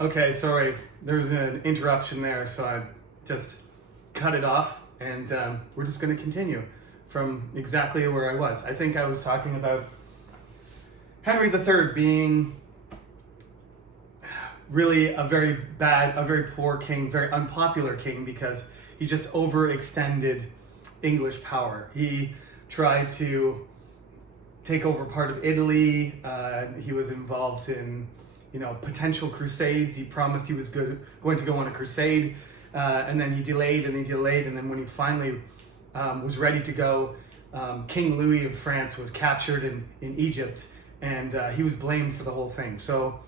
Okay, sorry, there's an interruption there, so I just cut it off, and we're just going to continue from exactly where I was. I think I was talking about Henry III being really a very poor king, very unpopular king, because he just overextended English power. He tried to take over part of Italy. He was involved in potential crusades. He promised he was going to go on a crusade, and then he delayed, and then when he finally was ready to go, King Louis of France was captured in Egypt, and he was blamed for the whole thing. So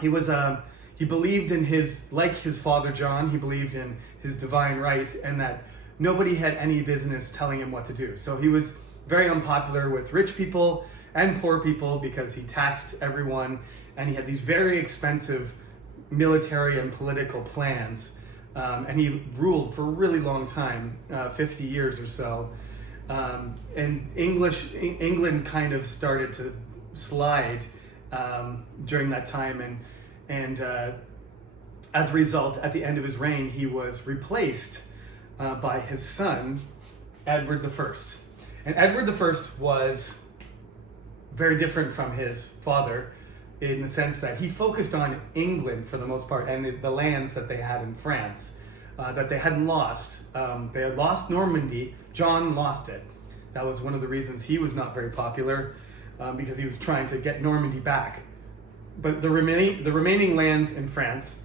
he believed in like his father John, he believed in his divine right, and that nobody had any business telling him what to do. So he was very unpopular with rich people and poor people because he taxed everyone, and he had these very expensive military and political plans, and he ruled for a really long time, 50 years or so. And England kind of started to slide during that time, and as a result, at the end of his reign, he was replaced by his son, Edward I. And Edward I was very different from his father in the sense that he focused on England for the most part, and the lands that they had in France that they hadn't lost. They had lost Normandy. John lost it. That was one of the reasons he was not very popular, because he was trying to get Normandy back. But the remaining lands in France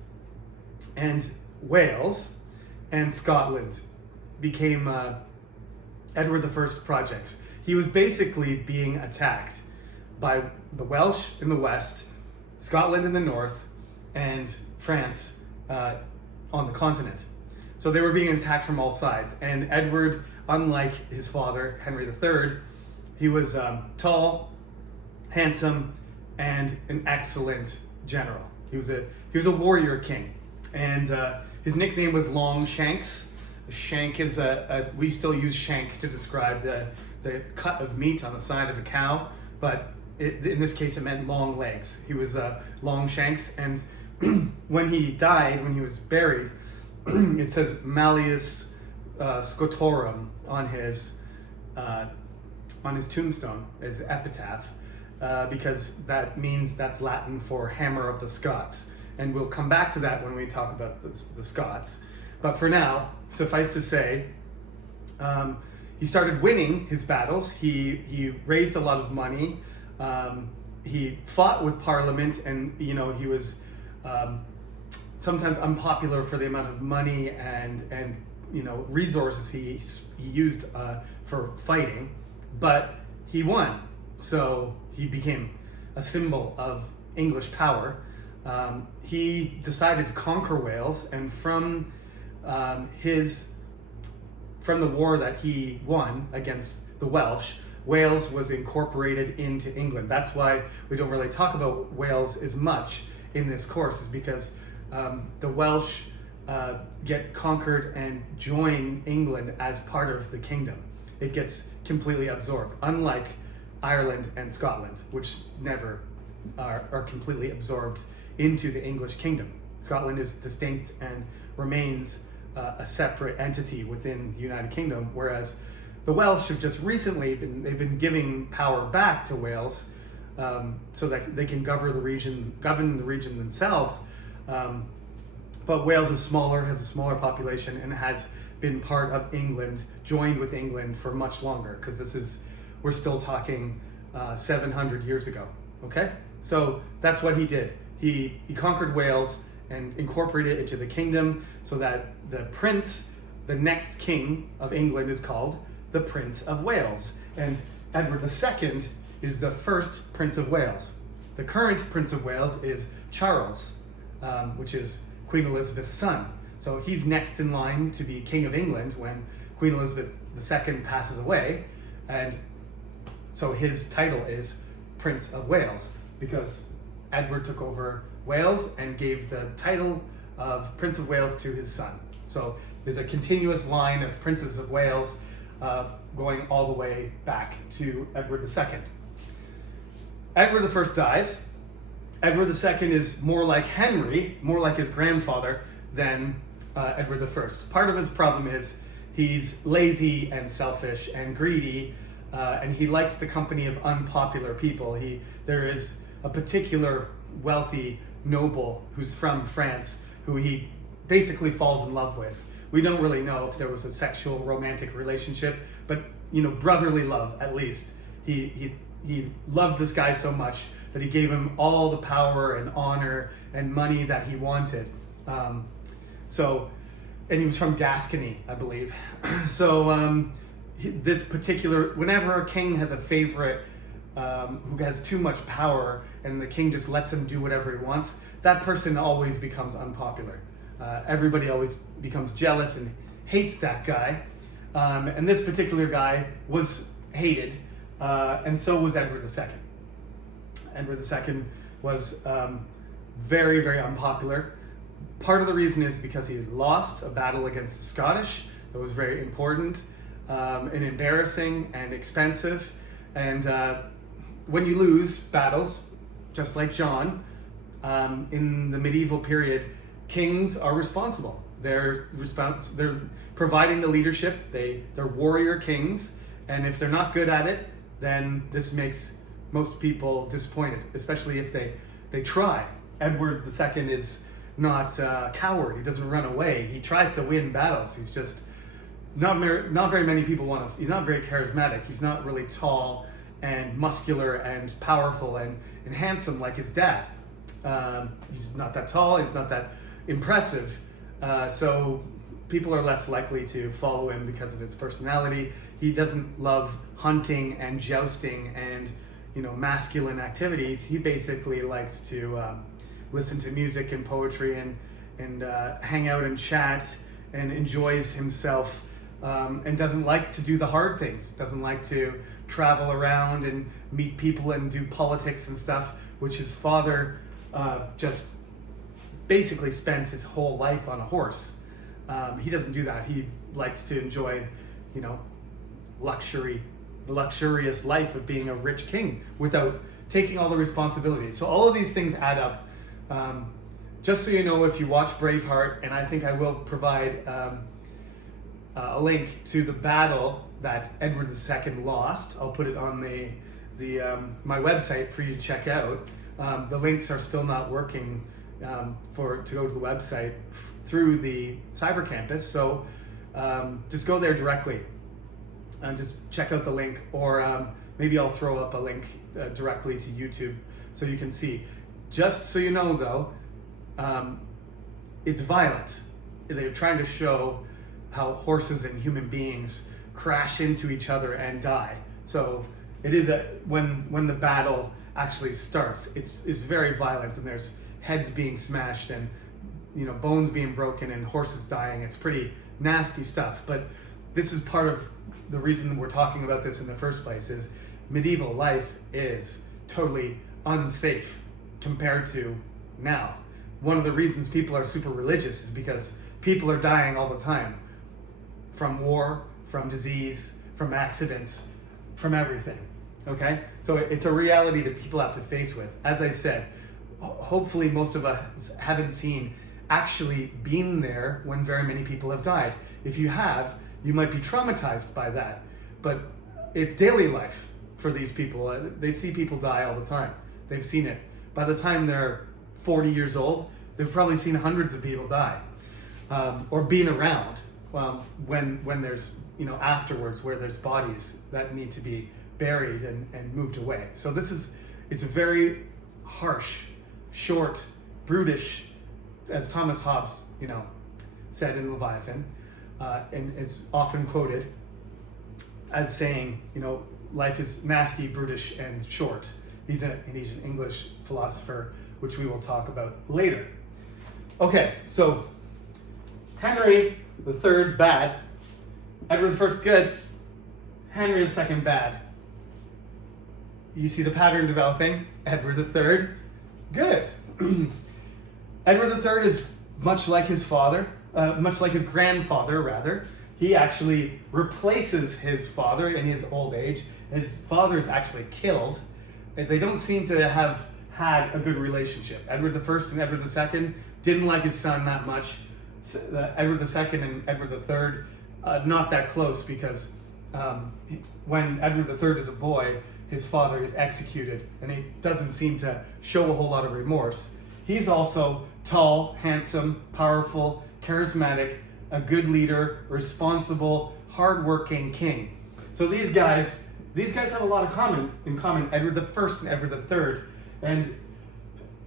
and Wales and Scotland became Edward I's projects. He was basically being attacked by the Welsh in the west, Scotland in the north, and France on the continent. So they were being attacked from all sides. And Edward, unlike his father, Henry III, he was tall, handsome, and an excellent general. He was a warrior king, and his nickname was Longshanks. Shank is we still use shank to describe the cut of meat on the side of a cow, but in this case it meant long legs. He was Longshanks, and when he died, when he was buried, it says Malleus Scotorum on his tombstone, his epitaph, because that's Latin for hammer of the Scots, and we'll come back to that when we talk about the Scots. But for now, suffice to say, he started winning his battles. He raised a lot of money. He fought with Parliament, and he was sometimes unpopular for the amount of money and resources he used for fighting. But he won, so he became a symbol of English power. He decided to conquer Wales, and from the war that he won against the Welsh, Wales was incorporated into England. That's why we don't really talk about Wales as much in this course, is because the Welsh get conquered and join England as part of the kingdom. It gets completely absorbed, unlike Ireland and Scotland, which never are completely absorbed into the English kingdom. Scotland is distinct and remains a separate entity within the United Kingdom, whereas the Welsh have just recently been giving power back to Wales, so that they can govern the region themselves. But Wales is smaller, has a smaller population, and has been part of England, joined with England for much longer, because we're still talking 700 years ago. Okay, so that's what he did. He conquered Wales and incorporated it into the kingdom, so that the next king of England, is called the Prince of Wales. And Edward II is the first Prince of Wales. The current Prince of Wales is Charles, which is Queen Elizabeth's son. So he's next in line to be King of England when Queen Elizabeth II passes away. And so his title is Prince of Wales, because Edward took over Wales and gave the title of Prince of Wales to his son. So there's a continuous line of Princes of Wales going all the way back to Edward II. Edward I dies, Edward II is more like Henry, more like his grandfather, than Edward I. Part of his problem is he's lazy and selfish and greedy, and he likes the company of unpopular people. There is a particular wealthy noble who's from France who he basically falls in love with. We don't really know if there was a sexual romantic relationship, but brotherly love at least. He loved this guy so much that he gave him all the power and honor and money that he wanted. And he was from Gascony, I believe. This particular, whenever a king has a favorite who has too much power and the king just lets him do whatever he wants, that person always becomes unpopular. Everybody always becomes jealous and hates that guy. And this particular guy was hated, and so was Edward II. Edward II was very, very unpopular. Part of the reason is because he lost a battle against the Scottish that was very important and embarrassing and expensive. And when you lose battles, just like John, in the medieval period, kings are responsible. They're providing the leadership. They're warrior kings, and if they're not good at it, then this makes most people disappointed, especially if they try. Edward II is not a coward. He doesn't run away. He tries to win battles. He's just not very many people want to. He's not very charismatic. He's not really tall and muscular and powerful and handsome like his dad. He's not that tall. He's not that impressive. So people are less likely to follow him because of his personality. He doesn't love hunting and jousting and masculine activities. He basically likes to listen to music and poetry and hang out and chat and enjoys himself, and doesn't like to do the hard things. Doesn't like to travel around and meet people and do politics and stuff, which his father just basically spent his whole life on a horse. He doesn't do that. He likes to enjoy, luxury, the luxurious life of being a rich king without taking all the responsibilities. So all of these things add up. Just so you know, if you watch Braveheart, and I think I will provide a link to the battle that Edward II lost. I'll put it on my website for you to check out. The links are still not working to go to the website through the cyber campus, so just go there directly and just check out the link, or maybe I'll throw up a link directly to YouTube so you can see. Just so you know though, it's violent. They're trying to show how horses and human beings crash into each other and die. So it is when the battle actually starts, it's very violent, and there's heads being smashed and bones being broken and horses dying. It's pretty nasty stuff. But this is part of the reason we're talking about this in the first place, is medieval life is totally unsafe compared to now. One of the reasons people are super religious is because people are dying all the time from war, from disease, from accidents, from everything. Okay? So it's a reality that people have to face with. As I said, hopefully most of us haven't actually been there when very many people have died. If you have, you might be traumatized by that. But it's daily life for these people. They see people die all the time. They've seen it. By the time they're 40 years old, they've probably seen hundreds of people die, or been around when there's, afterwards, where there's bodies that need to be buried and moved away. So it's a very harsh, short, brutish, as Thomas Hobbes, said in Leviathan, and is often quoted as saying, life is nasty, brutish, and short. He's an English philosopher, which we will talk about later. Okay, so Henry III, bad. Edward I, good. Henry II, bad. You see the pattern developing. Edward III, good. Edward III is much like his father, much like his grandfather, rather. He actually replaces his father in his old age. His father is actually killed. They don't seem to have had a good relationship. Edward I and Edward II didn't like his son that much. Edward II and Edward III, not that close, because when Edward III is a boy, his father is executed, and he doesn't seem to show a whole lot of remorse. He's also tall, handsome, powerful, charismatic, a good leader, responsible, hardworking king. So these guys have a lot in common. Edward I and Edward III, and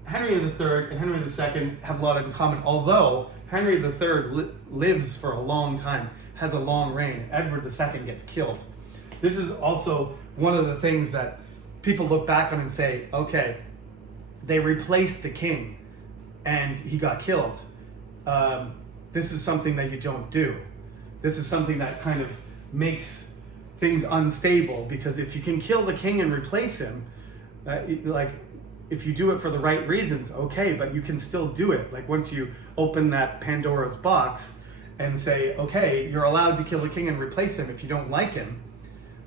Henry III and Henry II have a lot in common. Although Henry III lives for a long time, has a long reign. Edward II gets killed. This is also one of the things that people look back on and say, okay, they replaced the king and he got killed. This is something that you don't do. This is something that kind of makes things unstable, because if you can kill the king and replace him, if you do it for the right reasons, okay, but you can still do it. Like once you open that Pandora's box and say, okay, you're allowed to kill the king and replace him if you don't like him,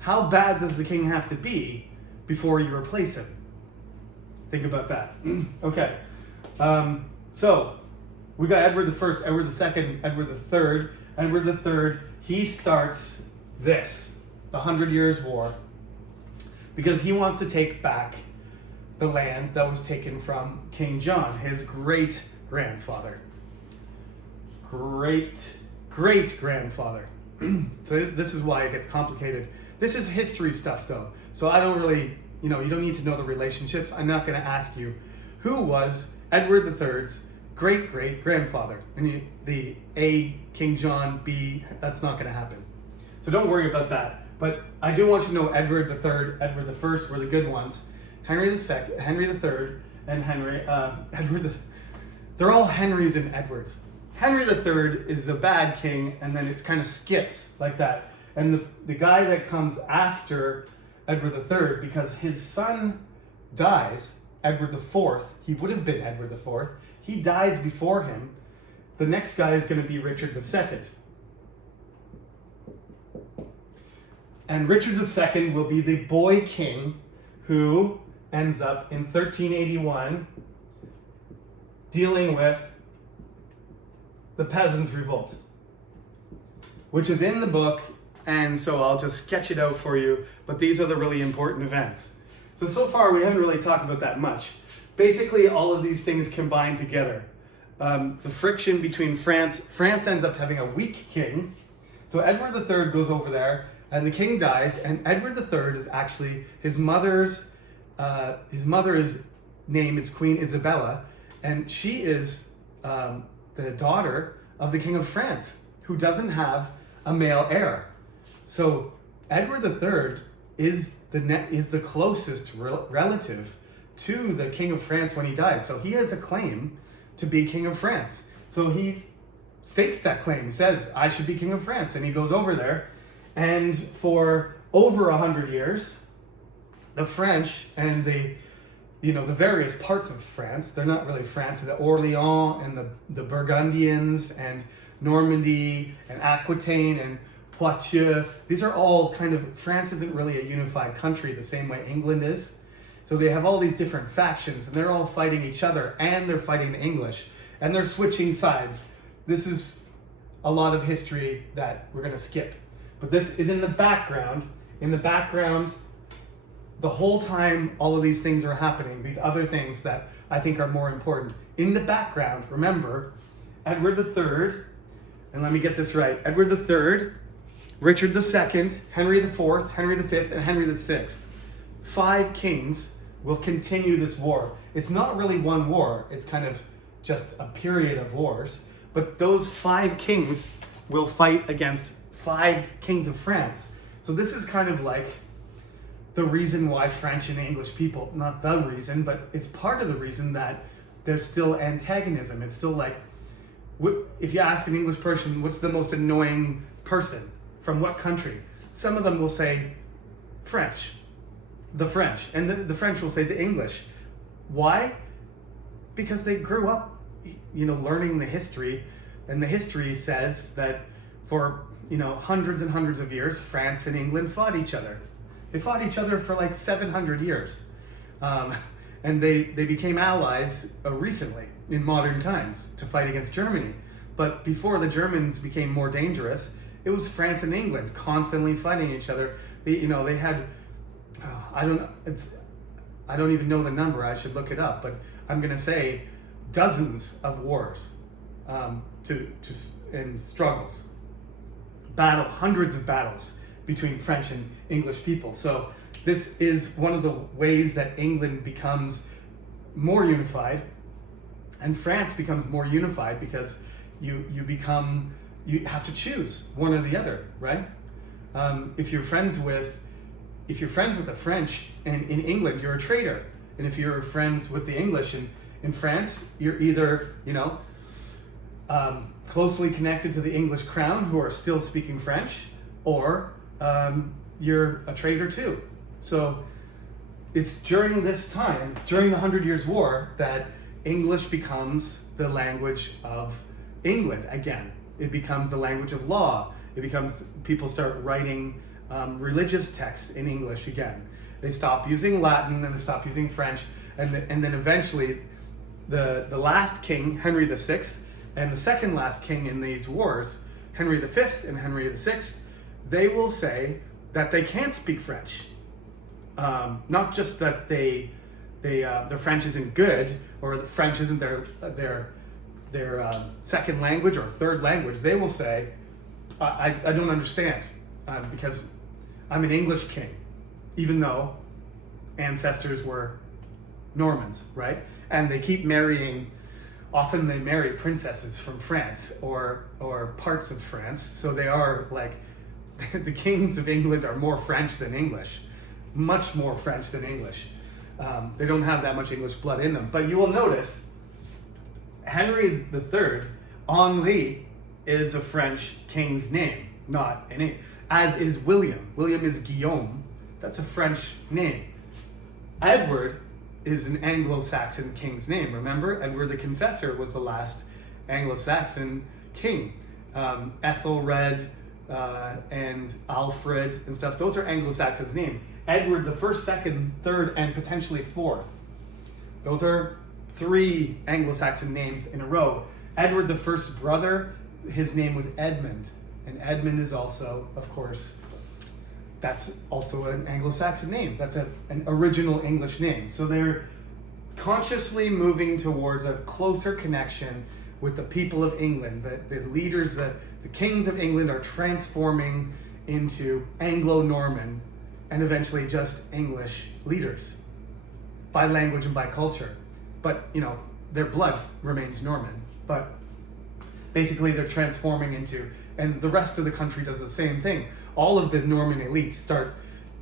how bad does the king have to be before you replace him? Think about that. Okay. So we got Edward I, Edward II, Edward III. Edward III, he starts this, the 100 Years' War, because he wants to take back the land that was taken from King John, his great-grandfather. Great-grandfather. So this is why it gets complicated. This is history stuff, though. So I don't really, you don't need to know the relationships. I'm not going to ask you who was Edward III's great-great-grandfather. And the A, King John, B, that's not going to happen. So don't worry about that. But I do want you to know Edward III, Edward I were the good ones. Henry III, and Edward. They're all Henrys and Edwards. Henry III is a bad king, and then it kind of skips like that. And the guy that comes after Edward III, because his son dies, Edward IV, he would have been Edward IV, he dies before him. The next guy is going to be Richard II. And Richard II will be the boy king who ends up in 1381 dealing with the Peasants Revolt, which is in the book, and so I'll just sketch it out for you, but these are the really important events. So far we haven't really talked about that much. Basically, all of these things combine together. The friction between France ends up having a weak king, so Edward III goes over there, and the king dies, and Edward III is actually, his mother's name is Queen Isabella, and she is the daughter of the King of France, who doesn't have a male heir. So Edward III is the closest relative to the King of France when he dies. So he has a claim to be King of France. So he stakes that claim. He says, I should be King of France. And he goes over there. And for over 100 years, the French and the various parts of France, they're not really France, the Orleans and the Burgundians and Normandy and Aquitaine and Poitiers, these are all kind of, France isn't really a unified country the same way England is. So they have all these different factions, and they're all fighting each other, and they're fighting the English, and they're switching sides. This is a lot of history that we're going to skip. But this is in the background. In the background, the whole time all of these things are happening, these other things that I think are more important. In the background, remember, Edward III, and let me get this right, Edward III, Richard II, Henry IV, Henry V, and Henry VI. 5 kings will continue this war. It's not really one war, it's kind of just a period of wars, but those 5 kings will fight against 5 kings of France. So this is kind of like the reason why French and English people, not the reason, but it's part of the reason that there's still antagonism. It's still like, if you ask an English person, what's the most annoying person? From what country? Some of them will say French, the French, and the French will say the English. Why? Because they grew up, learning the history, and the history says that for, hundreds and hundreds of years, France and England fought each other. They fought each other for like 700 years. and they became allies recently in modern times to fight against Germany. But before the Germans became more dangerous, it was France and England constantly fighting each other. They had, I don't even know the number. I should look it up, but I'm gonna say dozens of wars, and struggles, hundreds of battles between French and English people. So this is one of the ways that England becomes more unified, and France becomes more unified because you have to choose one or the other, right? If you're friends with the French and in England, you're a traitor, and if you're friends with the English in France, you're either closely connected to the English crown, who are still speaking French, or you're a traitor too. So it's during this time, it's during the 100 Years' War, that English becomes the language of England again. It becomes the language of law. It becomes, people start writing religious texts in English again. They stop using Latin and they stop using French, and then eventually the last king, Henry VI, and the second last king in these wars, Henry V and Henry VI, they will say that they can't speak French. Not just that their French isn't good, or the French isn't their second language or third language. They will say, I don't understand, because I'm an English king, even though ancestors were Normans, right? And they keep marrying, often they marry princesses from France or parts of France. So they are like, the kings of England are more French than English, much more French than English. They don't have that much English blood in them. But you will notice Henry III, Henri, is a French king's name, not an English, as is William. William is Guillaume. That's a French name. Edward is an Anglo-Saxon king's name. Remember, Edward the Confessor was the last Anglo-Saxon king. Ethelred and Alfred and stuff, those are Anglo-Saxon's name. Edward the first, second, third, and potentially fourth. Those are 3 Anglo-Saxon names in a row. Edward the first brother, his name was Edmund. And Edmund is also, of course, that's also an Anglo-Saxon name. That's an original English name. So they're consciously moving towards a closer connection with the people of England. The leaders, the kings of England are transforming into Anglo-Norman and eventually just English leaders by language and by culture. But, their blood remains Norman. But basically they're transforming into, and the rest of the country does the same thing. All of the Norman elites start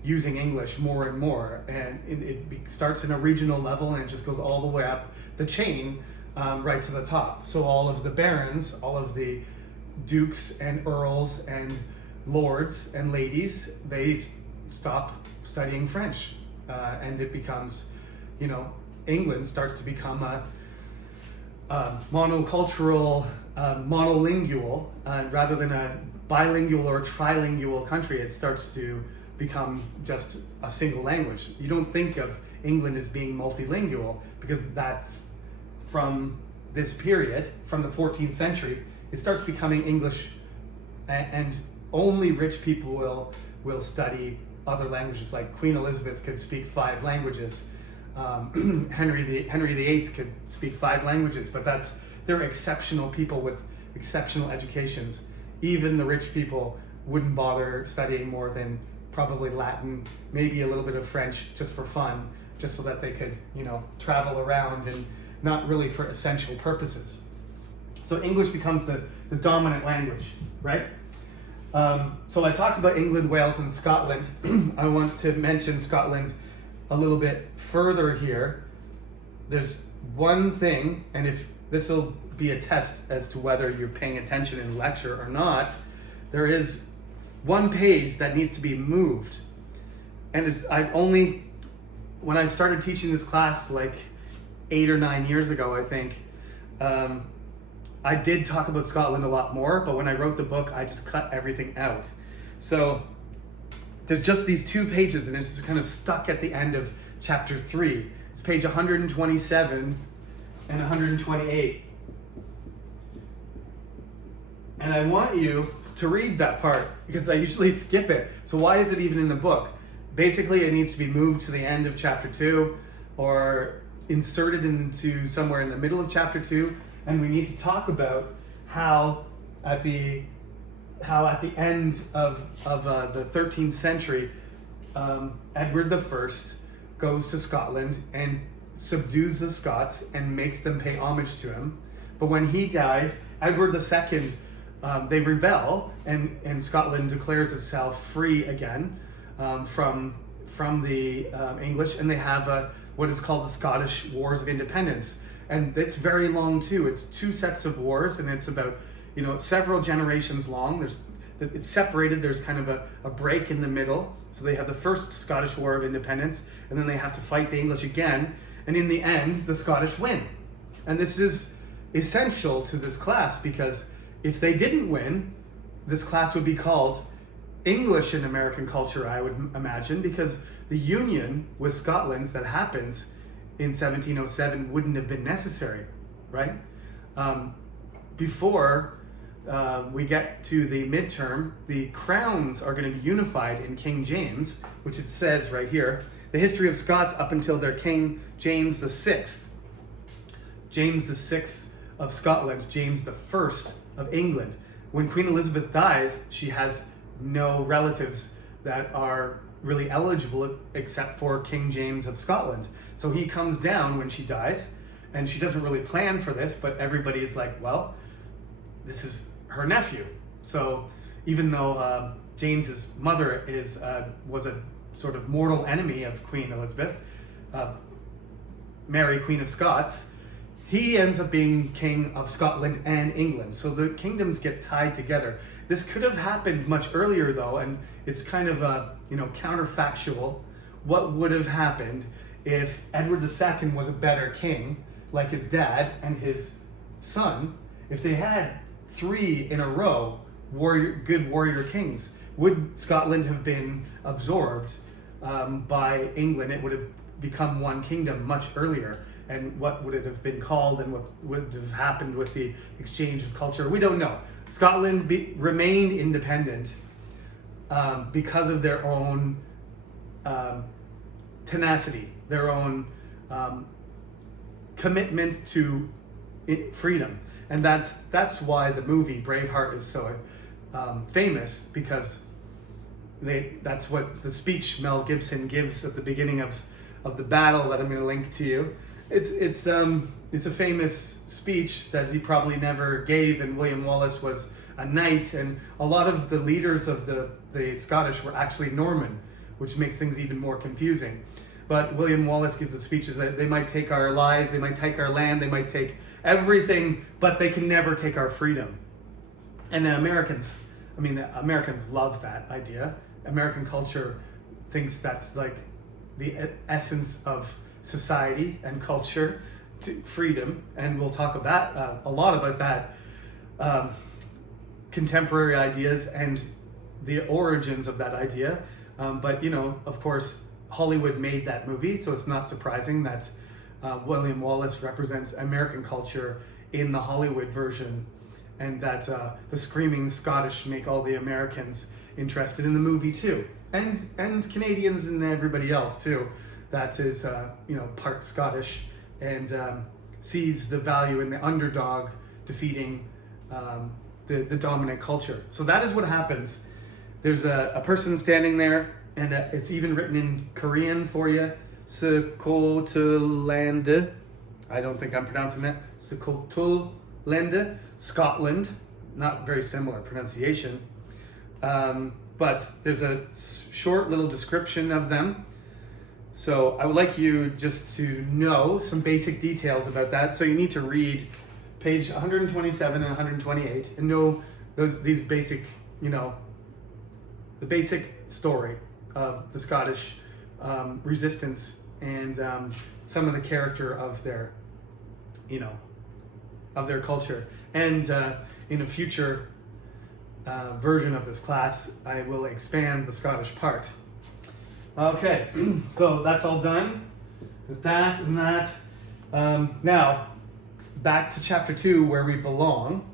using English more and more, and it starts in a regional level and it just goes all the way up the chain, right to the top. So all of the barons, all of the dukes and earls and lords and ladies, they stop studying French, and it becomes, England starts to become a monocultural, monolingual, rather than a bilingual or trilingual country. It starts to become just a single language. You don't think of England as being multilingual because that's from this period, from the 14th century. It starts becoming English, and only rich people will study other languages. Like Queen Elizabeth could speak 5 languages. Henry VIII could speak 5 languages, but they're exceptional people with exceptional educations. Even the rich people wouldn't bother studying more than probably Latin, maybe a little bit of French just for fun, just so that they could, travel around, and not really for essential purposes. So English becomes the dominant language, right? So I talked about England, Wales, and Scotland. I want to mention Scotland a little bit further here. There's one thing, and if this will be a test as to whether you're paying attention in lecture or not, there is one page that needs to be moved. And when I started teaching this class like 8 or 9 years ago, I think, I did talk about Scotland a lot more, but when I wrote the book, I just cut everything out. So there's just these 2 pages, and it's just kind of stuck at the end of chapter 3. It's page 127 and 128. And I want you to read that part because I usually skip it. So why is it even in the book? Basically, it needs to be moved to the end of chapter 2 or inserted into somewhere in the middle of chapter 2. And we need to talk about how at the end of the 13th century, Edward I goes to Scotland and subdues the Scots and makes them pay homage to him. But when he dies, Edward II, they rebel, and Scotland declares itself free again from the English, and they have what is called the Scottish Wars of Independence. And it's very long too. It's 2 sets of wars, and it's about, it's several generations long. It's separated. There's kind of a break in the middle. So they have the first Scottish War of Independence, and then they have to fight the English again. And in the end, the Scottish win. And this is essential to this class because if they didn't win, this class would be called English in American culture, I would imagine, because the union with Scotland that happens in 1707 wouldn't have been necessary, right? Before we get to the midterm, the crowns are going to be unified in King James, which it says right here, the history of Scots up until their King James VI. James VI of Scotland, James I of England. When Queen Elizabeth dies, she has no relatives that are really eligible except for King James of Scotland. So he comes down when she dies, and she doesn't really plan for this, but everybody is like, well, this is her nephew. So even though James's mother was a sort of mortal enemy of Queen Elizabeth, Mary, Queen of Scots, he ends up being King of Scotland and England. So the kingdoms get tied together. This could have happened much earlier though, and it's kind of counterfactual. What would have happened if Edward II was a better king, like his dad and his son? If they had 3 in a row, good warrior kings, would Scotland have been absorbed by England? It would have become one kingdom much earlier. And what would it have been called, and what would have happened with the exchange of culture? We don't know. Scotland remained independent because of their own tenacity, their own commitment to freedom. And that's why the movie Braveheart is so famous, because that's what the speech Mel Gibson gives at the beginning of the battle that I'm going to link to you. It's a famous speech that he probably never gave, and William Wallace was a knight, and a lot of the leaders of the Scottish were actually Norman, which makes things even more confusing. But William Wallace gives the speeches that they might take our lives, they might take our land, they might take everything, but they can never take our freedom. And the Americans love that idea. American culture thinks that's like the essence of society and culture, to freedom, and we'll talk about a lot about that, contemporary ideas and the origins of that idea. But of course, Hollywood made that movie, so it's not surprising that William Wallace represents American culture in the Hollywood version, and that the screaming Scottish make all the Americans interested in the movie too, and Canadians and everybody else too. That is, part Scottish, and sees the value in the underdog defeating the dominant culture. So that is what happens. There's a person standing there, and it's even written in Korean for you. Scotland. I don't think I'm pronouncing that. Scotland, Scotland. Not very similar pronunciation. But there's a short little description of them. So I would like you just to know some basic details about that. So you need to read page 127 and 128 and know these basic, the basic story of the Scottish resistance and some of the character of their, of their culture. And in a future version of this class, I will expand the Scottish part. Okay, so that's all done. with that and that. Now, back to chapter 2 where we belong.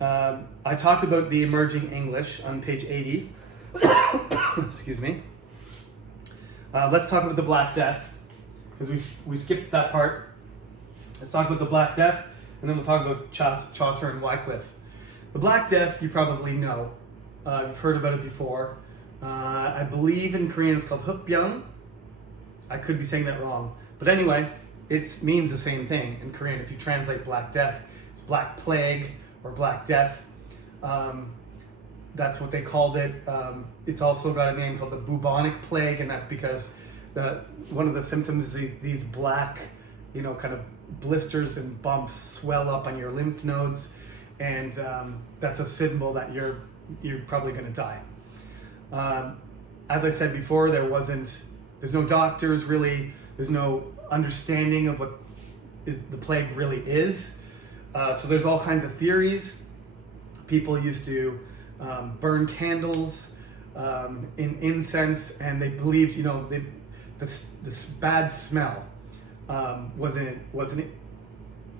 I talked about the emerging English on page 80. Excuse me. Let's talk about the Black Death, because we skipped that part. Let's talk about the Black Death, and then we'll talk about Chaucer and Wycliffe. The Black Death, you probably know. You've heard about it before. I believe in Korean it's called Hukbyung. I could be saying that wrong. But anyway, it means the same thing in Korean. If you translate Black Death, it's Black Plague or Black Death. That's what they called it. It's also got a name called the bubonic plague, and that's because one of the symptoms is these black, kind of blisters and bumps swell up on your lymph nodes, and that's a symbol that you're probably going to die. As I said before, there's no doctors really, there's no understanding of what the plague really is. So there's all kinds of theories. People used to burn candles in incense, and they believed, this bad smell wasn't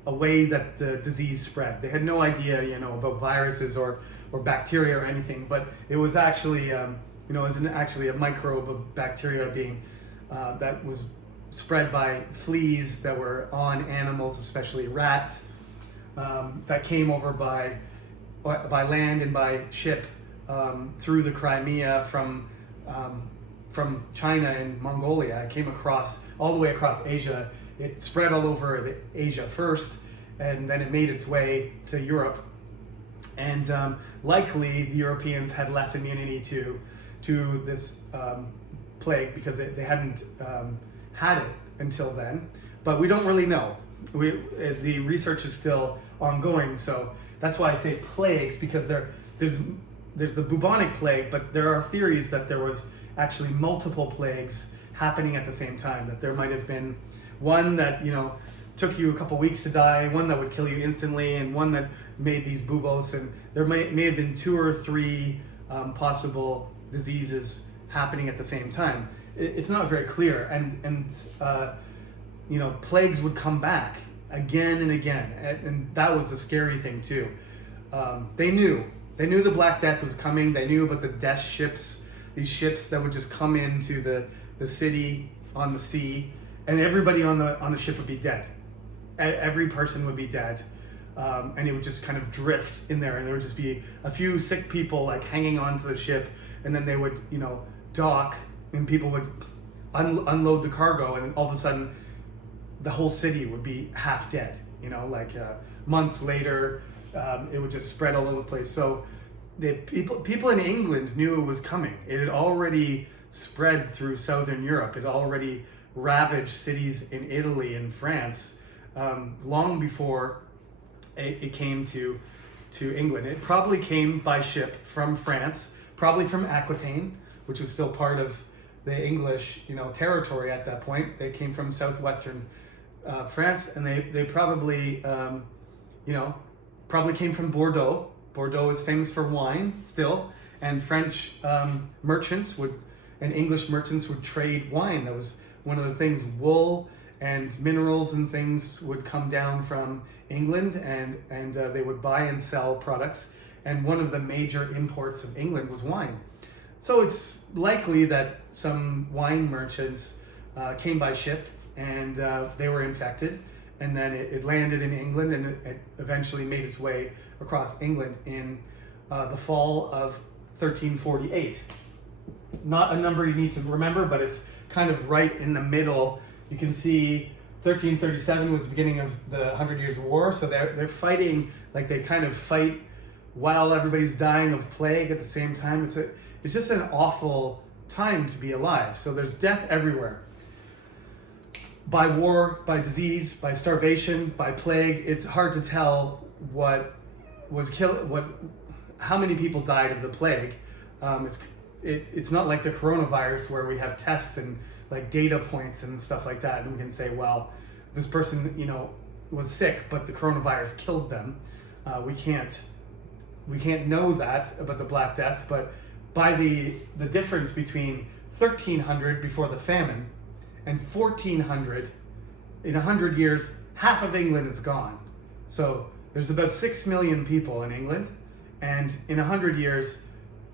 a way that the disease spread. They had no idea, about viruses or bacteria or anything, but it was actually, actually a microbe of bacteria being that was spread by fleas that were on animals, especially rats, that came over by land and by ship through the Crimea from China and Mongolia. It came all the way across Asia. It spread all over Asia first, and then it made its way to Europe. And likely the Europeans had less immunity to this plague because they hadn't had it until then. But we don't really know. The research is still ongoing, so that's why I say plagues, because there's the bubonic plague, but there are theories that there was actually multiple plagues happening at the same time, that there might have been one that took you a couple weeks to die, one that would kill you instantly, and one that made these buboes, and there may have been 2 or 3 possible diseases happening at the same time. It's not very clear, and plagues would come back again and again, and that was the scary thing too. They knew the Black Death was coming. They knew about the death ships, these ships that would just come into the city on the sea, and everybody on the ship would be dead. Every person would be dead, and it would just kind of drift in there, and there would just be a few sick people like hanging onto the ship, and then they would dock, and people would unload the cargo, and all of a sudden the whole city would be half dead. Months later, it would just spread all over the place. So the people in England knew it was coming. It had already spread through southern Europe. It had already ravaged cities in Italy and France long before it came to England. It probably came by ship from France, probably from Aquitaine, which was still part of the English territory at that point. They came from southwestern France, and they probably probably came from Bordeaux. Bordeaux is famous for wine still, and French merchants and English merchants would trade wine. That was one of the things. Wool and minerals and things would come down from England, and they would buy and sell products. And one of the major imports of England was wine. So it's likely that some wine merchants came by ship, and they were infected, and then it landed in England, and it eventually made its way across England in the fall of 1348. Not a number you need to remember, but it's kind of right in the middle. You can see 1337 was the beginning of the 100 Years' War, so they're fighting, like they kind of fight while everybody's dying of plague at the same time. It's just an awful time to be alive. So there's death everywhere. By war, by disease, by starvation, by plague. It's hard to tell how many people died of the plague. It's not like the coronavirus where we have tests and like data points and stuff like that, and we can say, well, this person was sick, but the coronavirus killed them. We can't know that about the Black Death, but by the difference between 1300 before the famine and 1400, in 100 years, half of England is gone. So there's about 6 million people in England, and in 100 years,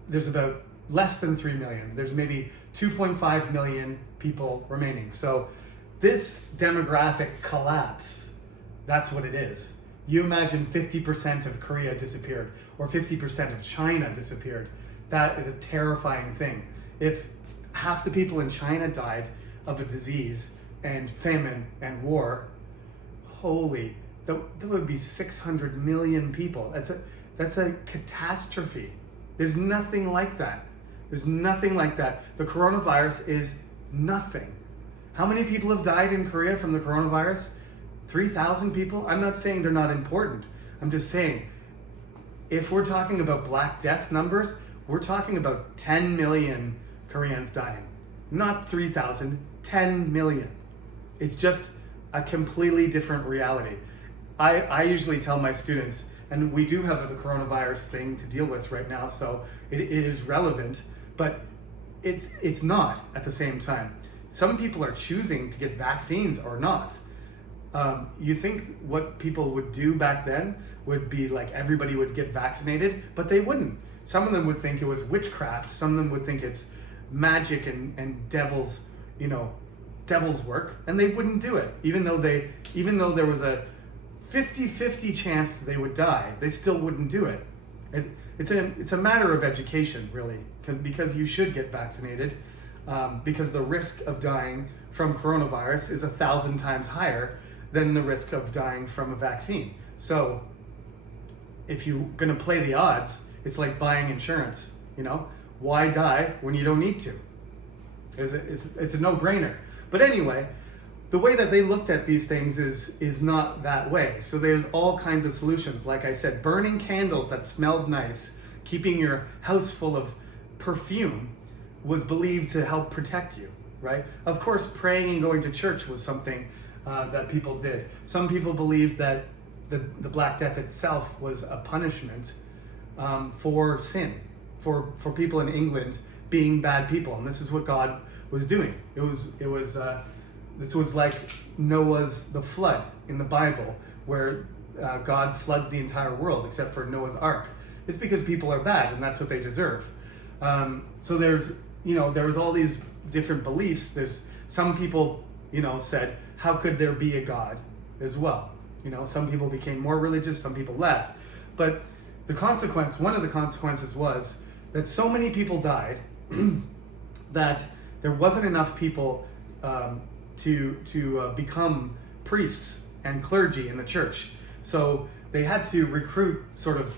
there's about less than 3 million. There's maybe 2.5 million people remaining. So this demographic collapse, that's what it is. You imagine 50% of Korea disappeared, or 50% of China disappeared. That is a terrifying thing. If half the people in China died of a disease and famine and war, holy, that would be 600 million people. That's a catastrophe. There's nothing like that. There's nothing like that. The coronavirus is nothing. How many people have died in Korea from the coronavirus? 3,000 people? I'm not saying they're not important. I'm just saying, if we're talking about Black Death numbers, we're talking about 10 million Koreans dying. Not 3,000, 10 million. It's just a completely different reality. I usually tell my students, and we do have the coronavirus thing to deal with right now, so it is relevant, but it's not at the same time. Some people are choosing to get vaccines or not. You think what people would do back then would be like everybody would get vaccinated, but they wouldn't. Some of them would think it was witchcraft. Some of them would think it's magic and devil's work, and they wouldn't do it. Even though there was a 50-50 chance they would die, they still wouldn't do it. It's a matter of education, really, because you should get vaccinated, because the risk of dying from coronavirus is 1,000 times higher than the risk of dying from a vaccine. So if you're gonna play the odds, it's like buying insurance, Why die when you don't need to? It's a no-brainer. But anyway, the way that they looked at these things is not that way. So there's all kinds of solutions. Like I said, burning candles that smelled nice, keeping your house full of perfume was believed to help protect you, right? Of course, praying and going to church was something that people did. Some people believed that the Black Death itself was a punishment for sin, for people in England being bad people, and this is what God was doing. This was like the flood in the Bible, where God floods the entire world except for Noah's Ark. It's because people are bad, and that's what they deserve. So there was all these different beliefs. There's some people, said, how could there be a God as well? Some people became more religious, some people less. But one of the consequences was that so many people died that there wasn't enough people to become priests and clergy in the church. So they had to recruit sort of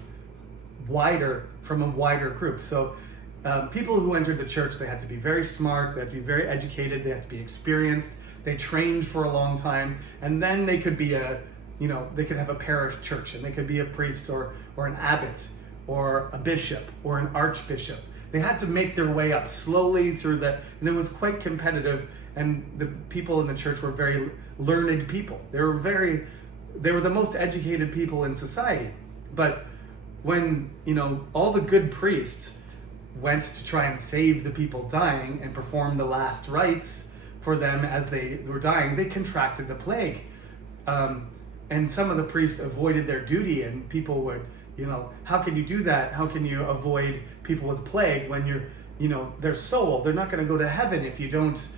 from a wider group. So people who entered the church, they had to be very smart, they had to be very educated, they had to be experienced, they trained for a long time, and then they could be they could have a parish church, and they could be a priest or an abbot or a bishop or an archbishop. They had to make their way up slowly through and it was quite competitive, and the people in the church were very learned people. They were the most educated people in society. But when, all the good priests went to try and save the people dying and perform the last rites for them as they were dying, they contracted the plague. And some of the priests avoided their duty, and people would, how can you do that? How can you avoid people with plague when their soul, they're not going to go to heaven if you don't,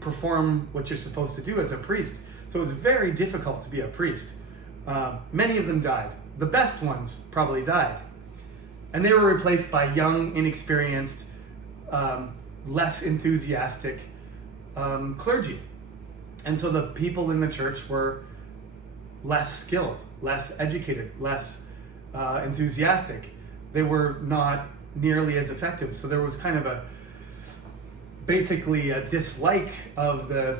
perform what you're supposed to do as a priest. So it's very difficult to be a priest. Many of them died. The best ones probably died. And they were replaced by young, inexperienced, less enthusiastic clergy. And so the people in the church were less skilled, less educated, less enthusiastic. They were not nearly as effective. So there was kind of basically a dislike of the,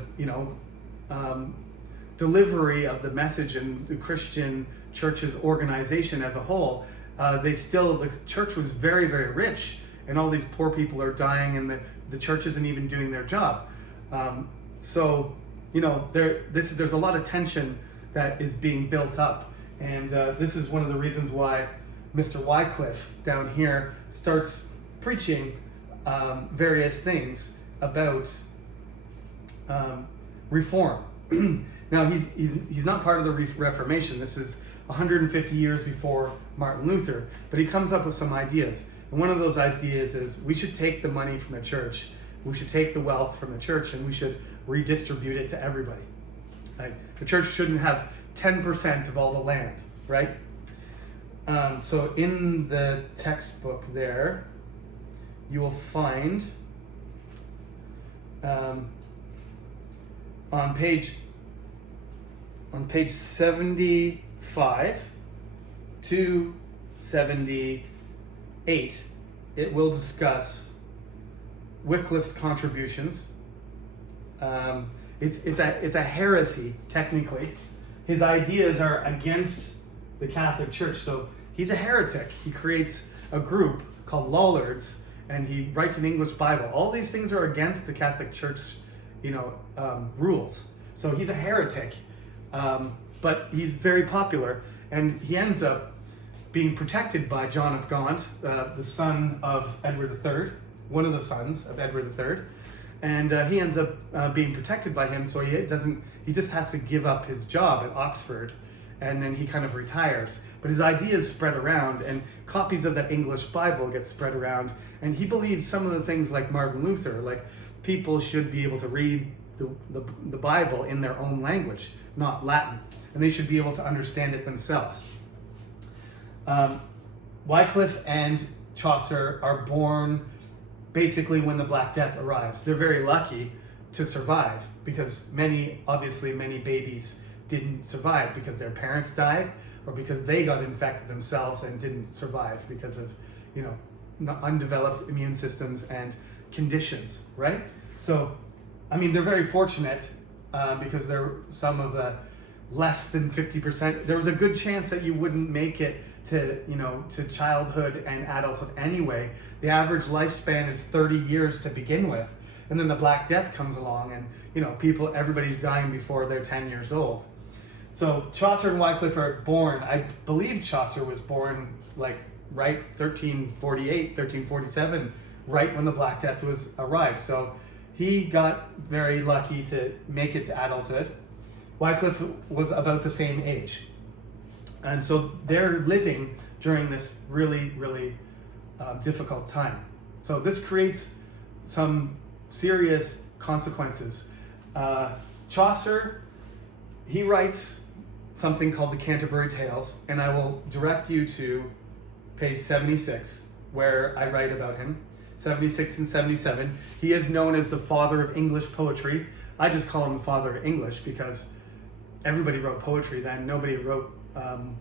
delivery of the message and the Christian church's organization as a whole. The church was very, very rich, and all these poor people are dying, and the church isn't even doing their job. There's a lot of tension that is being built up, and this is one of the reasons why Mr. Wycliffe down here starts preaching various things about reform. Now he's not part of the Reformation. This is 150 years before Martin Luther, but he comes up with some ideas. And one of those ideas is we should take the money from the church, we should take the wealth from the church, and we should redistribute it to everybody. Right? The church shouldn't have 10% of all the land, right? So in the textbook there, you will find on page 75 to 78, it will discuss Wycliffe's contributions. It's a heresy, technically. His ideas are against the Catholic Church, so he's a heretic. He creates a group called Lollards, and he writes an English Bible. All these things are against the Catholic Church, rules. So he's a heretic, but he's very popular, and he ends up being protected by John of Gaunt, the son of Edward III, one of the sons of Edward III, and he ends up being protected by him. So he just has to give up his job at Oxford, and then he kind of retires. But his ideas spread around, and copies of that English Bible get spread around, and he believes some of the things like Martin Luther, like people should be able to read the Bible in their own language, not Latin, and they should be able to understand it themselves. Wycliffe and Chaucer are born basically when the Black Death arrives. They're very lucky to survive, because many babies didn't survive because their parents died, or because they got infected themselves and didn't survive because of undeveloped immune systems and conditions, right? So they're very fortunate, because they're some of the less than 50%. There was a good chance that you wouldn't make it to childhood and adulthood anyway. The average lifespan is 30 years to begin with, and then the Black Death comes along, and everybody's dying before they're 10 years old. So Chaucer and Wycliffe are born. I believe Chaucer was born right 1348, 1347, right when the Black Death arrived. So he got very lucky to make it to adulthood. Wycliffe was about the same age. And so they're living during this really, really difficult time. So this creates some serious consequences. Chaucer, he writes something called the Canterbury Tales, and I will direct you to page 76, where I write about him. 76 and 77. He is known as the father of English poetry. I just call him the father of English because everybody wrote poetry then. Nobody wrote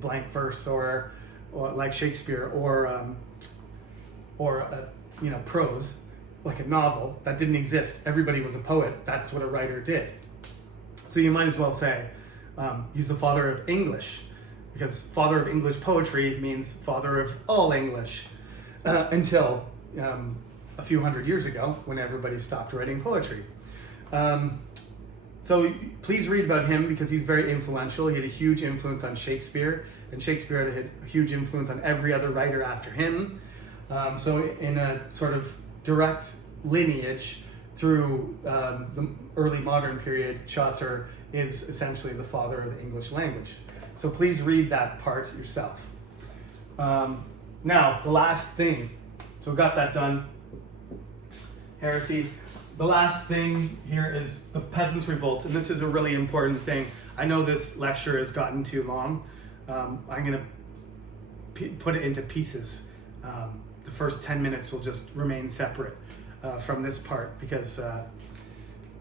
blank verse or like Shakespeare or prose, like a novel. That didn't exist. Everybody was a poet. That's what a writer did. So you might as well say he's the father of English, because father of English poetry means father of all English, until a few hundred years ago when everybody stopped writing poetry. So please read about him, because he's very influential. He had a huge influence on Shakespeare, and Shakespeare had a huge influence on every other writer after him. So in a sort of direct lineage through the early modern period, Chaucer is essentially the father of the English language. So please read that part yourself. Now, the last thing. So we got that done. Heresy. The last thing here is the Peasants Revolt, and this is a really important thing. I know this lecture has gotten too long. I'm going to put it into pieces. The first 10 minutes will just remain separate from this part, because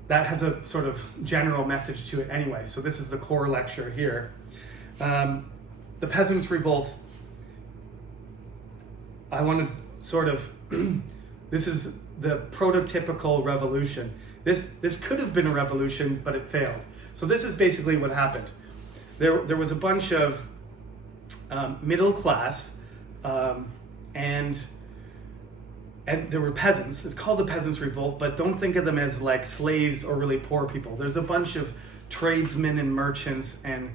that has a sort of general message to it anyway. So this is the core lecture here. The Peasants Revolt, I want to sort of, this is the prototypical revolution. This could have been a revolution, but it failed. So this is basically what happened. There was a bunch of middle class and there were peasants. It's called the Peasants Revolt, but don't think of them as like slaves or really poor people. There's a bunch of tradesmen and merchants and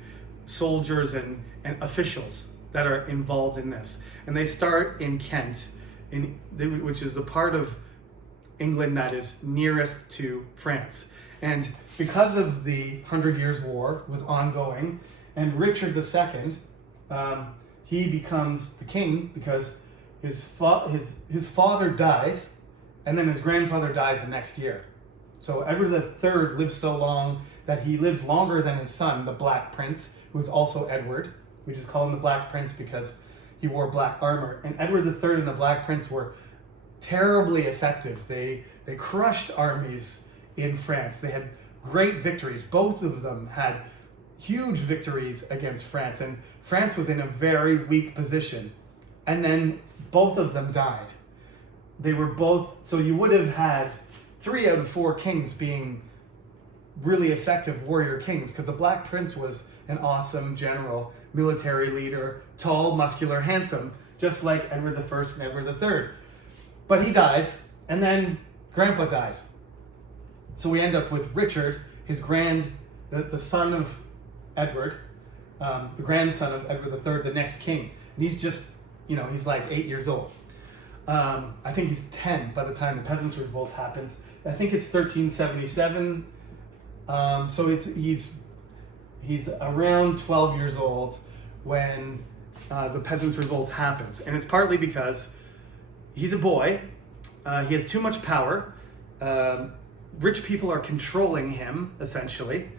soldiers and officials that are involved in this. And they start in Kent, which is the part of England that is nearest to France. And because of the 100 Years' War was ongoing, and Richard II, he becomes the king because his father dies, and then his grandfather dies the next year. So Edward III lives so long that he lives longer than his son, the Black Prince, who is also Edward. We just call him the Black Prince because he wore black armor. And Edward III and the Black Prince were terribly effective. They crushed armies in France. They had great victories. Both of them had huge victories against France, and France was in a very weak position. And then both of them died. They were both, so you would have had 3 out of 4 kings being really effective warrior kings, because the Black Prince was an awesome general, military leader, tall, muscular, handsome, just like Edward I and Edward III. But he dies, and then Grandpa dies. So we end up with Richard, the son of Edward, the grandson of Edward III, the next king. And he's just, he's like 8 years old. I think he's 10 by the time the Peasants Revolt happens. I think it's 1377. So he's around 12 years old when the Peasants Revolt happens. And it's partly because he's a boy. He has too much power. Rich people are controlling him, essentially.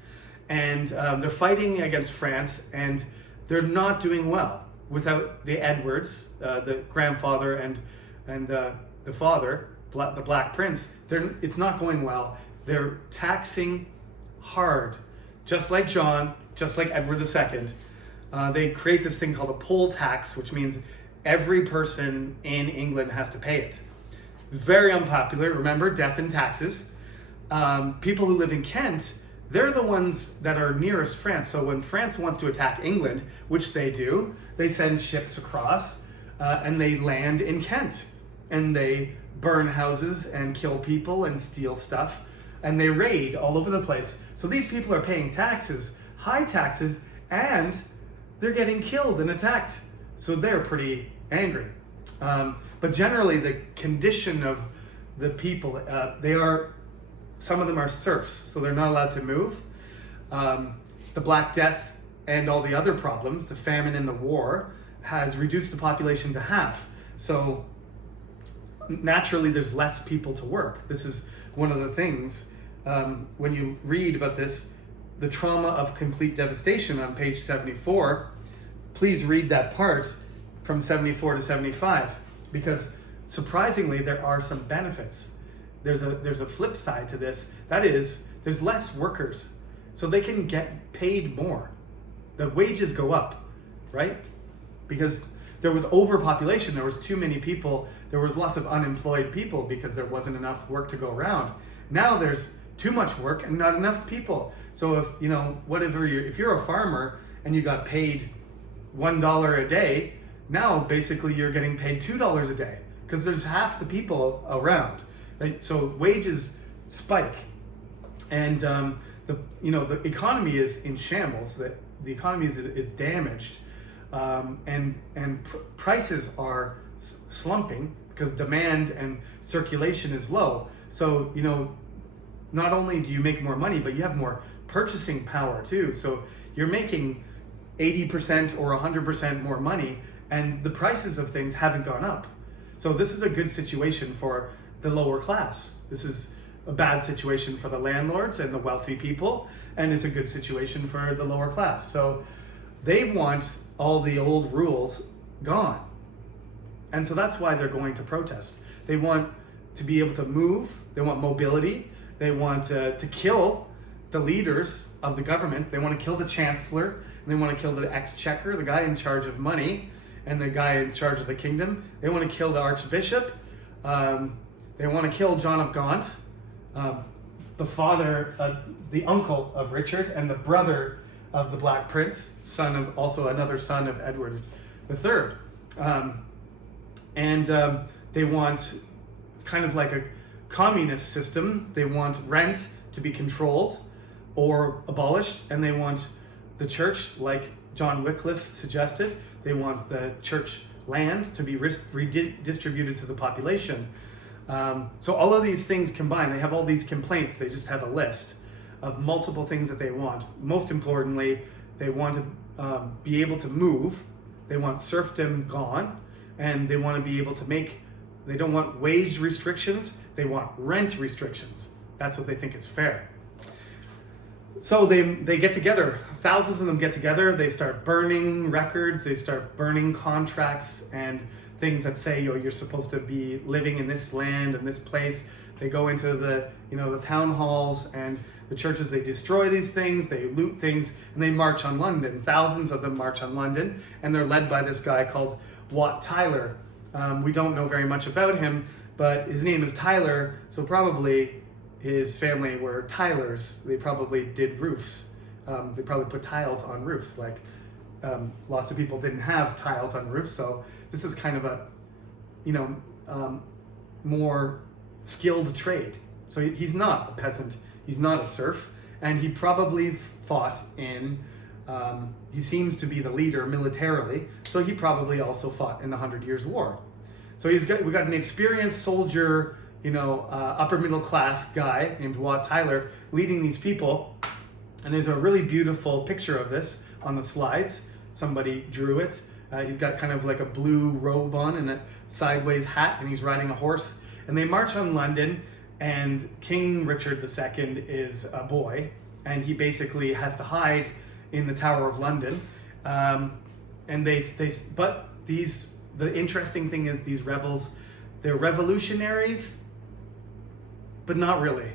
And they're fighting against France, and they're not doing well without the Edwards, the grandfather and the father, the Black Prince. It's not going well. They're taxing hard, just like John, just like Edward II. They create this thing called a poll tax, which means every person in England has to pay it. It's very unpopular. Remember, death and taxes. People who live in Kent, they're the ones that are nearest France. So when France wants to attack England, which they do, they send ships across and they land in Kent. And they burn houses and kill people and steal stuff. And they raid all over the place. So these people are paying taxes, high taxes, and they're getting killed and attacked. So they're pretty angry. But generally the condition of the people, some of them are serfs, so they're not allowed to move. The Black Death and all the other problems, the famine and the war, has reduced the population to half. So naturally there's less people to work. This is one of the things, when you read about this, the trauma of complete devastation on page 74, please read that part from 74 to 75, because surprisingly there are some benefits. There's a flip side to this. That is, there's less workers, so they can get paid more. The wages go up, right? Because there was overpopulation, there was too many people, there was lots of unemployed people because there wasn't enough work to go around. Now there's too much work and not enough people. So if you're a farmer and you got paid $1 a day, now basically you're getting paid $2 a day because there's half the people around. Right? So wages spike, and the economy is in shambles. The economy is damaged, and prices are slumping because demand and circulation is low. So not only do you make more money, but you have more purchasing power too. So you're making 80% or 100% more money, and the prices of things haven't gone up. So this is a good situation for the lower class. This is a bad situation for the landlords and the wealthy people, and it's a good situation for the lower class. So they want all the old rules gone. And so that's why they're going to protest. They want to be able to move, they want mobility, they want to kill the leaders of the government, they want to kill the chancellor, and they want to kill the exchequer, the guy in charge of money, and the guy in charge of the kingdom. They want to kill the archbishop. They want to kill John of Gaunt, the father, the uncle of Richard, and the brother of the Black Prince, also another son of Edward III. They want, it's kind of like a communist system. They want rent to be controlled or abolished, and they want the church, like John Wycliffe suggested, they want the church land to be redistributed to the population. So all of these things combined, they have all these complaints, they just have a list. of multiple things that they want. Most importantly, they want to be able to move. They want serfdom gone, and they want to be able to they don't want wage restrictions, they want rent restrictions. That's what they think is fair. So they get together, thousands of them get together, they start burning records, they start burning contracts and things that say, you're supposed to be living in this land and this place. They go into the town halls and the churches, they destroy these things, they loot things, and they march on London. Thousands of them march on London, and they're led by this guy called Wat Tyler. We don't know very much about him, but his name is Tyler, so probably his family were tilers. They probably did roofs. They probably put tiles on roofs, like lots of people didn't have tiles on roofs, so this is kind of a, more skilled trade. So he's not a peasant, he's not a serf, and he probably fought in, he seems to be the leader militarily, so he probably also fought in the 100 Years' War. So we got an experienced soldier, upper middle class guy named Wat Tyler leading these people, and there's a really beautiful picture of this on the slides. Somebody drew it. He's got kind of like a blue robe on and a sideways hat, and he's riding a horse. And they march on London, and King Richard II is a boy, and he basically has to hide in the Tower of London. The interesting thing is these rebels, they're revolutionaries, but not really.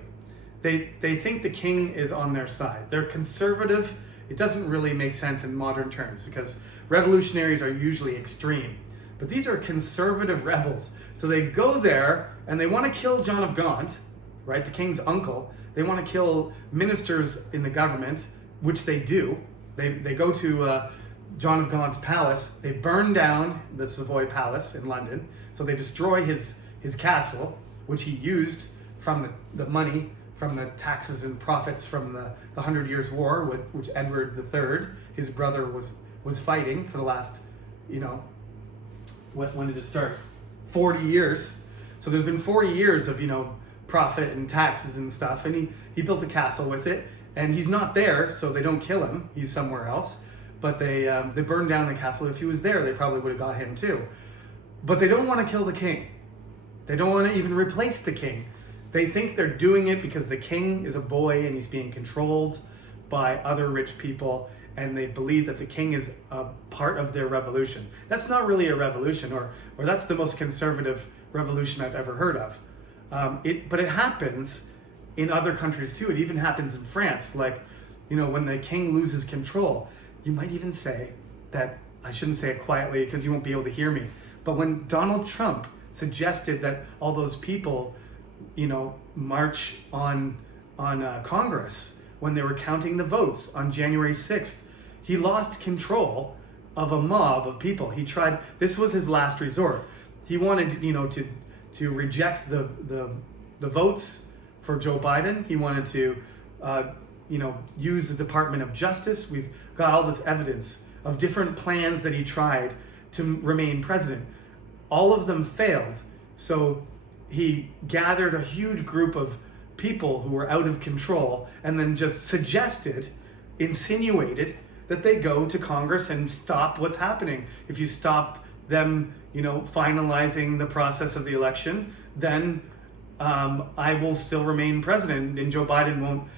They think the king is on their side. They're conservative. It doesn't really make sense in modern terms because revolutionaries are usually extreme. But these are conservative rebels. So they go there and they want to kill John of Gaunt, right, the king's uncle. They want to kill ministers in the government, which they do. They go to John of Gaunt's palace. They burn down the Savoy Palace in London. So they destroy his castle, which he used from the money from the taxes and profits from the 100 Years' War, which Edward III, his brother, was fighting for the last, when did it start? 40 years. So there's been 40 years of, profit and taxes and stuff, and he built a castle with it, and he's not there, so they don't kill him. He's somewhere else. But they burned down the castle. If he was there, they probably would have got him too. But they don't want to kill the king. They don't want to even replace the king. They think they're doing it because the king is a boy and he's being controlled by other rich people, and they believe that the king is a part of their revolution. That's not really a revolution, or that's the most conservative revolution I've ever heard of. But it happens in other countries too. It even happens in France. Like, when the king loses control, you might even say that, I shouldn't say it quietly because you won't be able to hear me, but when Donald Trump suggested that all those people march on Congress when they were counting the votes on January 6th. He lost control of a mob of people. He tried, this was his last resort. He wanted, to reject the votes for Joe Biden. He wanted to, use the Department of Justice. We've got all this evidence of different plans that he tried to remain president. All of them failed. So he gathered a huge group of people who were out of control and then just insinuated that they go to Congress and stop what's happening. If you stop them, finalizing the process of the election, then I will still remain president and Joe Biden won't,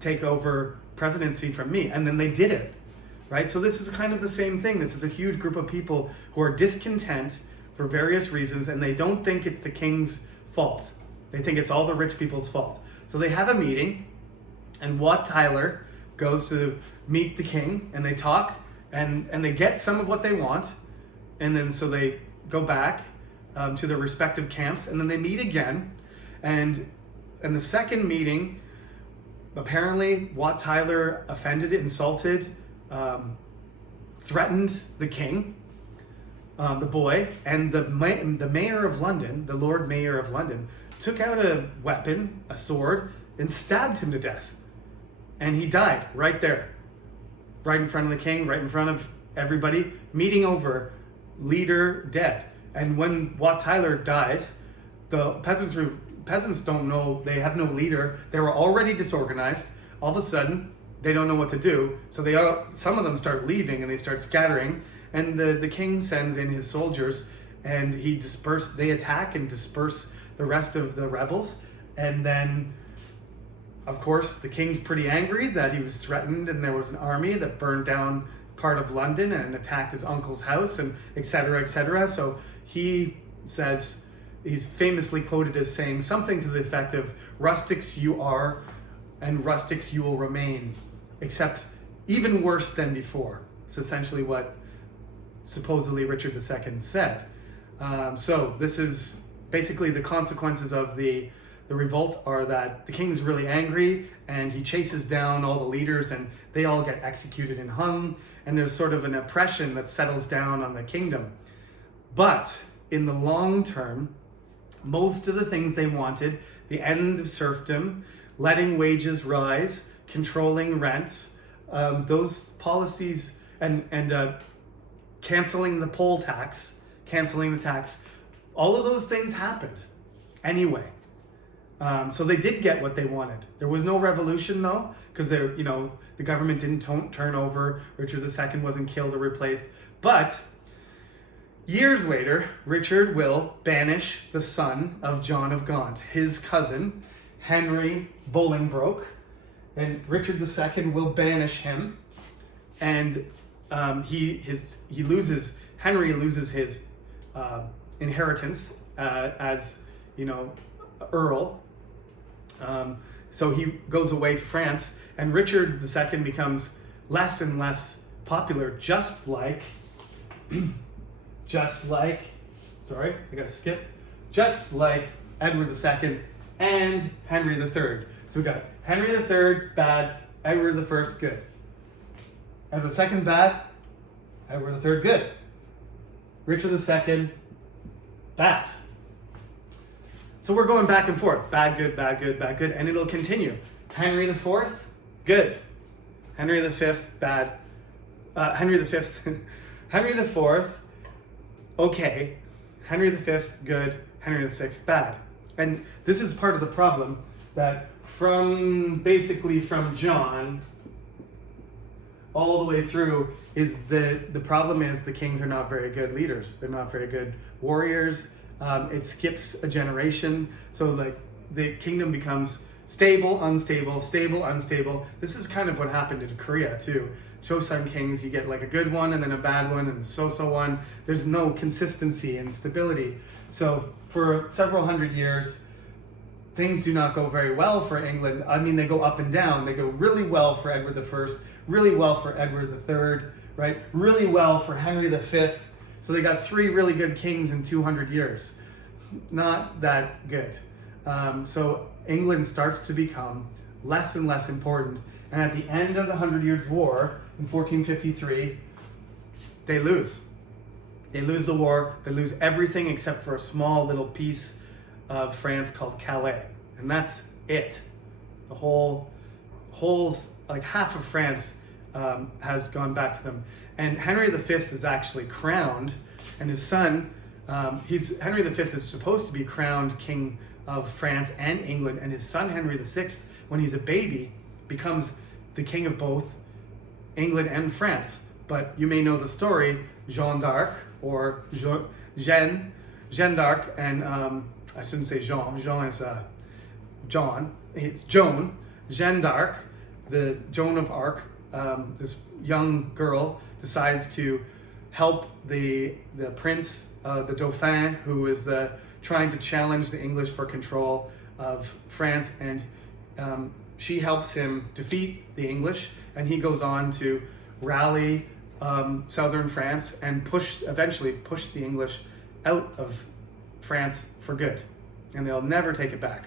take over presidency from me. And then they did it, right? So this is kind of the same thing. This is a huge group of people who are discontent for various reasons, and they don't think it's the king's fault. They think it's all the rich people's fault. So they have a meeting, and Wat Tyler goes to meet the king, and they talk, and they get some of what they want, and then so they go back to their respective camps, and then they meet again, and the second meeting, apparently Wat Tyler offended, insulted, threatened the king, the boy, and the mayor of London, the Lord Mayor of London, took out a weapon, a sword, and stabbed him to death. And he died right there, right in front of the king, right in front of everybody, meeting over, leader dead. And when Wat Tyler dies, the Peasants peasants don't know, they have no leader. They were already disorganized. All of a sudden, they don't know what to do. So some of them start leaving and they start scattering. And the king sends in his soldiers and they attack and disperse the rest of the rebels. And then, of course, the king's pretty angry that he was threatened and there was an army that burned down part of London and attacked his uncle's house and et cetera, et cetera. So he says, he's famously quoted as saying something to the effect of, "Rustics you are, and rustics you will remain, except even worse than before." It's essentially what supposedly Richard II said. So this is basically the consequences of the revolt are that the king's really angry and he chases down all the leaders and they all get executed and hung, and there's sort of an oppression that settles down on the kingdom. But in the long term, most of the things they wanted, the end of serfdom, letting wages rise, controlling rents, those policies, and canceling the poll tax, canceling the tax, all of those things happened anyway. So they did get what they wanted. There was no revolution though, because the government didn't turn over. Richard II wasn't killed or replaced. But years later, Richard will banish the son of John of Gaunt, his cousin, Henry Bolingbroke, and Richard II will banish him, and Henry loses his inheritance as Earl. So he goes away to France, and Richard II becomes less and less popular, just like Edward II and Henry III. So we got Henry III, bad, Edward I, good. Edward II, bad, Edward III, good. Richard II, bad. So we're going back and forth. Bad, good, bad, good, bad, good. And it'll continue. Henry IV, good. Henry V, bad. Henry V, Henry IV, okay. Henry V, good. Henry VI, bad. And this is part of the problem, that from John all the way through is the problem is the kings are not very good leaders. They're not very good warriors. It skips a generation. So like the kingdom becomes stable, unstable, stable, unstable. This is kind of what happened in Korea too. Joseon kings, you get like a good one and then a bad one and so one. There's no consistency and stability. So for several hundred years, things do not go very well for England. I mean, they go up and down. They go really well for Edward I, really well for Edward III, right? Really well for Henry V. So they got 3 really good kings in 200 years. Not that good. So England starts to become less and less important. And at the end of the 100 Years' War in 1453, they lose. They lose the war. They lose everything except for a small little piece of France called Calais. And that's it. The whole like half of France has gone back to them. And Henry V is actually crowned, and his son, Henry V is supposed to be crowned king of France and England, and his son Henry VI, when he's a baby, becomes the king of both England and France. But you may know the story, Jeanne d'Arc, or Jeanne d'Arc, and I shouldn't say Jean. Jean is John. It's Joan. Jeanne d'Arc, the Joan of Arc. This young girl decides to help the prince, the Dauphin, who is trying to challenge the English for control of France, and she helps him defeat the English, and he goes on to rally southern France and eventually push the English out of France for good, and they'll never take it back.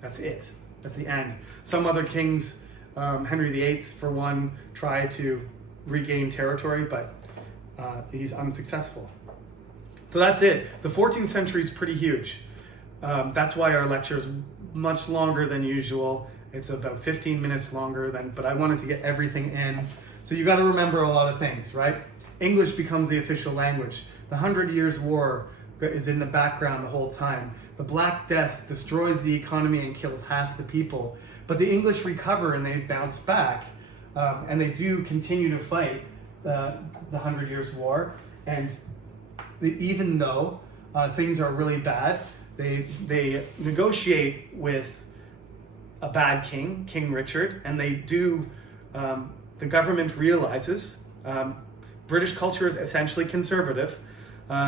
That's it. That's the end. Some other kings, Henry VIII for one, try to regain territory, but he's unsuccessful. So that's it. The 14th century is pretty huge. That's why our lecture is much longer than usual. It's about 15 minutes longer but I wanted to get everything in. So you got to remember a lot of things, right? English becomes the official language. The 100 Years' War is in the background the whole time. The Black Death destroys the economy and kills half the people. But the English recover and they bounce back. And they do continue to fight the 100 Years' War. And even though things are really bad, they negotiate with a bad king, King Richard, and they do, the government realizes British culture is essentially conservative.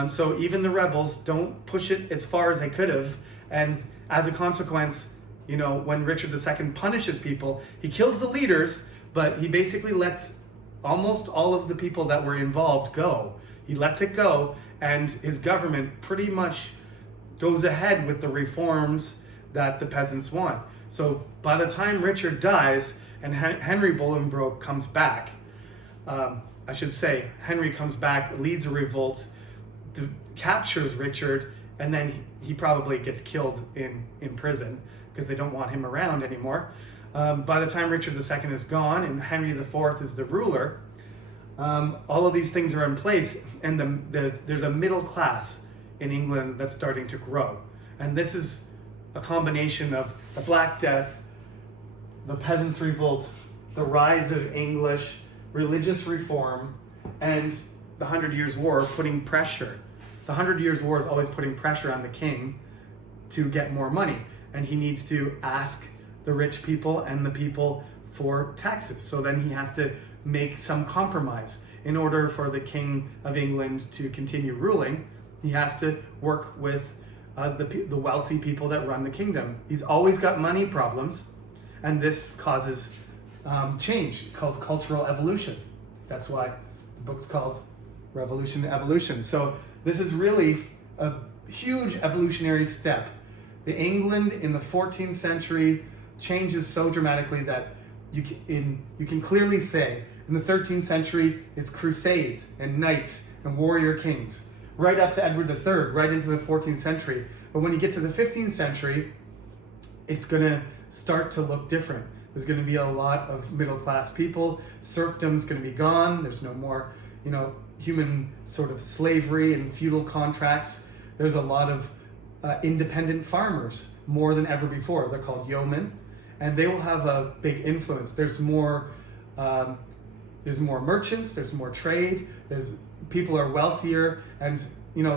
So even the rebels don't push it as far as they could have. And as a consequence, you know, when Richard II punishes people, he kills the leaders, but he basically lets almost all of the people that were involved go. He lets it go, and his government pretty much goes ahead with the reforms that the peasants want. So by the time Richard dies and Henry Bolingbroke comes back, I should say, Henry comes back, leads a revolt, captures Richard, and then he probably gets killed in prison because they don't want him around anymore. By the time Richard II is gone and Henry IV is the ruler, all of these things are in place, and there's a middle class in England that's starting to grow. And this is a combination of the Black Death, the Peasants Revolt, the rise of English religious reform, and the 100 Years' War putting pressure. The 100 Years' War is always putting pressure on the king to get more money, and he needs to ask the rich people and the people for taxes. So then he has to make some compromise. In order for the King of England to continue ruling, he has to work with the wealthy people that run the kingdom. He's always got money problems, and this causes change. It's called cultural evolution. That's why the book's called Revolution to Evolution. So this is really a huge evolutionary step. The England in the 14th century changes so dramatically that you can clearly say in the 13th century it's crusades and knights and warrior kings, right up to Edward III, right into the 14th century. But when you get to the 15th century, it's going to start to look different. There's going to be a lot of middle class people. Serfdom's going to be gone. There's no more, human sort of slavery and feudal contracts. There's a lot of independent farmers, more than ever before. They're called yeomen, and they will have a big influence. There's more merchants. There's more trade. People are wealthier, and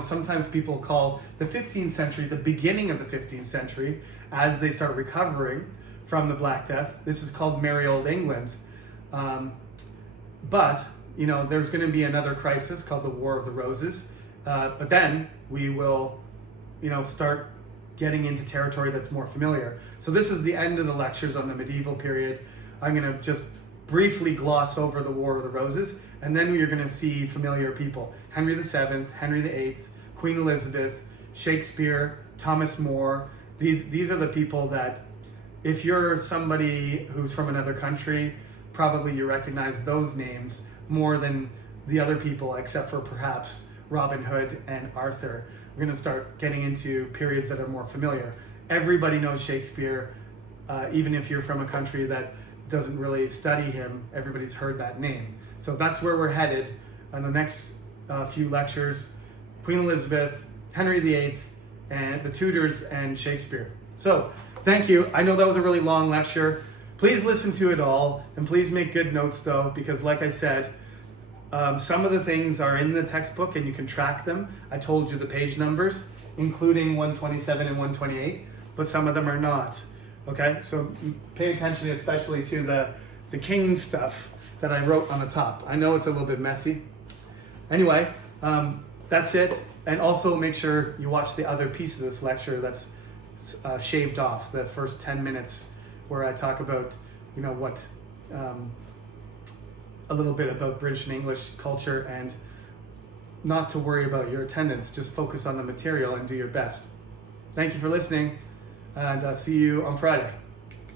sometimes people call the 15th century the beginning of the 15th century as they start recovering from the Black Death. This is called Merry Old England. But there's going to be another crisis called the War of the Roses. But then we will, start getting into territory that's more familiar. So this is the end of the lectures on the medieval period. I'm going to just briefly gloss over the War of the Roses, and then you're going to see familiar people. Henry VII, Henry VIII, Queen Elizabeth, Shakespeare, Thomas More. These are the people that, if you're somebody who's from another country, probably you recognize those names more than the other people, except for perhaps Robin Hood and Arthur. We're going to start getting into periods that are more familiar. Everybody knows Shakespeare, even if you're from a country that doesn't really study him, everybody's heard that name. So that's where we're headed on the next few lectures: Queen Elizabeth, Henry VIII, and the Tudors, and Shakespeare. So thank you. I know that was a really long lecture. Please listen to it all, and please make good notes though, because like I said, some of the things are in the textbook and you can track them. I told you the page numbers, including 127 and 128, but some of them are not. Okay, so pay attention especially to the king stuff that I wrote on the top. I know it's a little bit messy. Anyway, that's it. And also make sure you watch the other piece of this lecture that's shaved off, the first 10 minutes where I talk about, a little bit about British and English culture, and not to worry about your attendance. Just focus on the material and do your best. Thank you for listening, and see you on Friday.